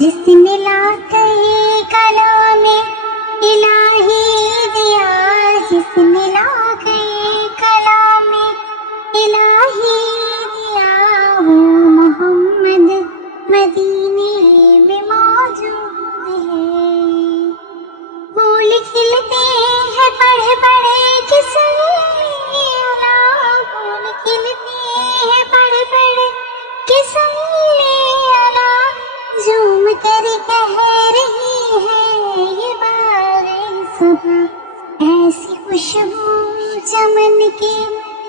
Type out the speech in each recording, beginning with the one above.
جس نے لا کر کلام الہی دیا، جس نے لا کر کلام الہی دیا، وہ محمد مدینے میں موجود ہے۔ پھول کھلتے ہیں پڑھ پڑھ کے صلی اللہ، پھول کھلتے ہیں پڑھ پڑھ کے صلی اللہ، جھوم کر کہہ رہی ہے یہ باغ صبا، ایسی خوشبو چمن کے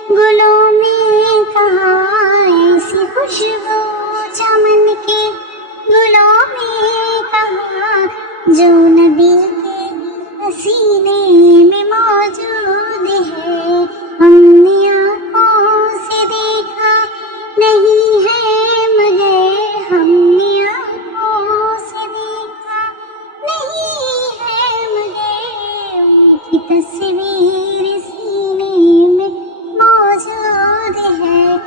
گلوں میں کہاں، ایسی خوشبو چمن کے گلوں میں کہاں، جو نبی کے سینے میں موجود ہے۔ ہم نے آنکھوں سے دیکھا نہیں ہے مگر، ہم نے آنکھوں سے دیکھا نہیں ہے مگر، ان کی تصویر سینے میں موجود ہے۔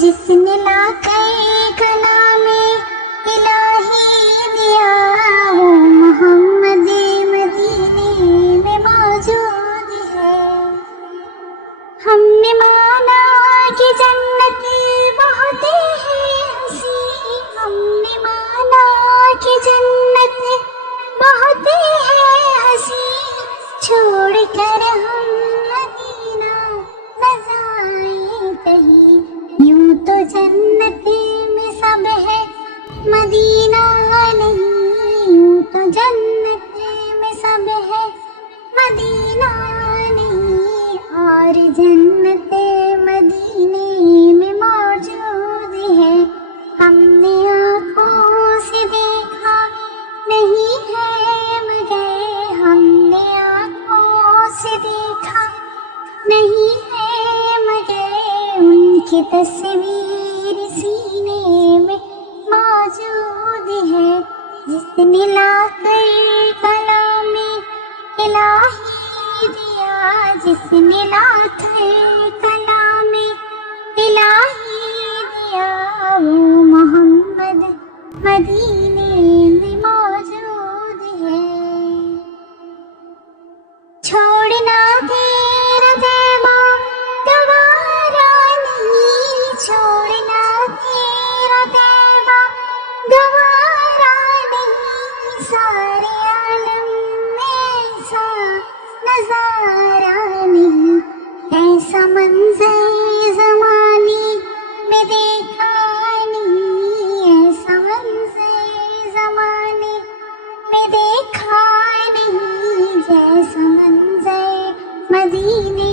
جس نے لا کر کلام الہی دیا، وہ محمد مدینے میں موجود ہے۔ ہم نے مانا کہ جنت بہت ہے حسین، ہم نے مانا کہ جنت بہت ہے حسین، چھوڑ کر ہم مدینہ نہ جائیں کہیں، یوں تو جنت میں سب ہے مدینہ نہیں، یوں تو جنت میں سب ہے مدینہ نہیں، اور جنت مدینے میں موجود ہے۔ ہم نے آنکھوں سے دیکھا نہیں ہے مگر، ہم نے آنکھوں سے دیکھا نہیں ہے مگر، ان کی تصویر سینے میں موجود ہے۔ جس نے لا کر کلام الہی دیا، جس نے لا کر کلام الہی دیا، وہ محمد مدینے میں موجود ہے۔ چھوڑنا تیرا طیبہ گوارا نہیں، چھوڑنا تیرا طیبہ گوارا نہیں، سارے عالم میں ایسا نظارہ نہیں، ایسا منظر زمانے میں دیکھا نہیں، ایسا منظر زمانے میں دیکھا نہیں، جیسا منظر مدینے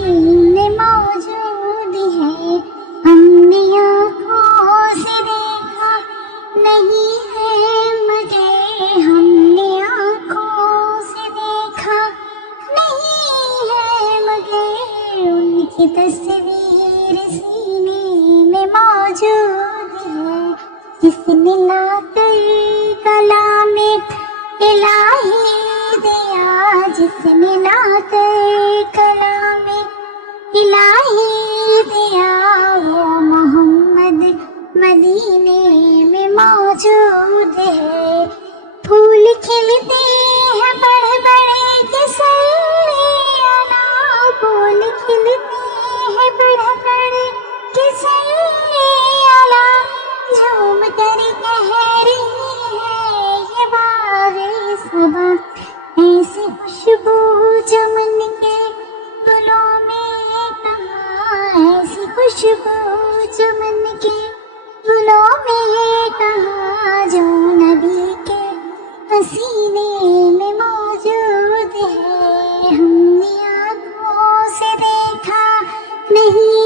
میں موجود ہے۔ ہم نے آنکھوں سے دیکھا نہیں ہے مگر، ہم نے آنکھوں سے دیکھا نہیں ہے مگر، ان کی تصویر سینے میں موجود ہے۔ جس نے لا کر کلام الہی دیا، جس نے لا کر کلام الہی دیا، وہ محمد مدینے میں موجود ہے۔ پھول کھلتے ہیں بڑھ بڑھ کے صلی اللہ، پھول کھلتے ہیں بڑھ بڑھ کے صلی اللہ، جھوم کر کہہ رہی ہے یہ باغ صبا، ایسی خوشبو چمن کے گلوں میں کہاں، ایسی خوشبو چمن کے گلوں میں کہاں، جو نبی کے سینے میں موجود ہے۔ ہم نے آنکھوں سے دیکھا نہیں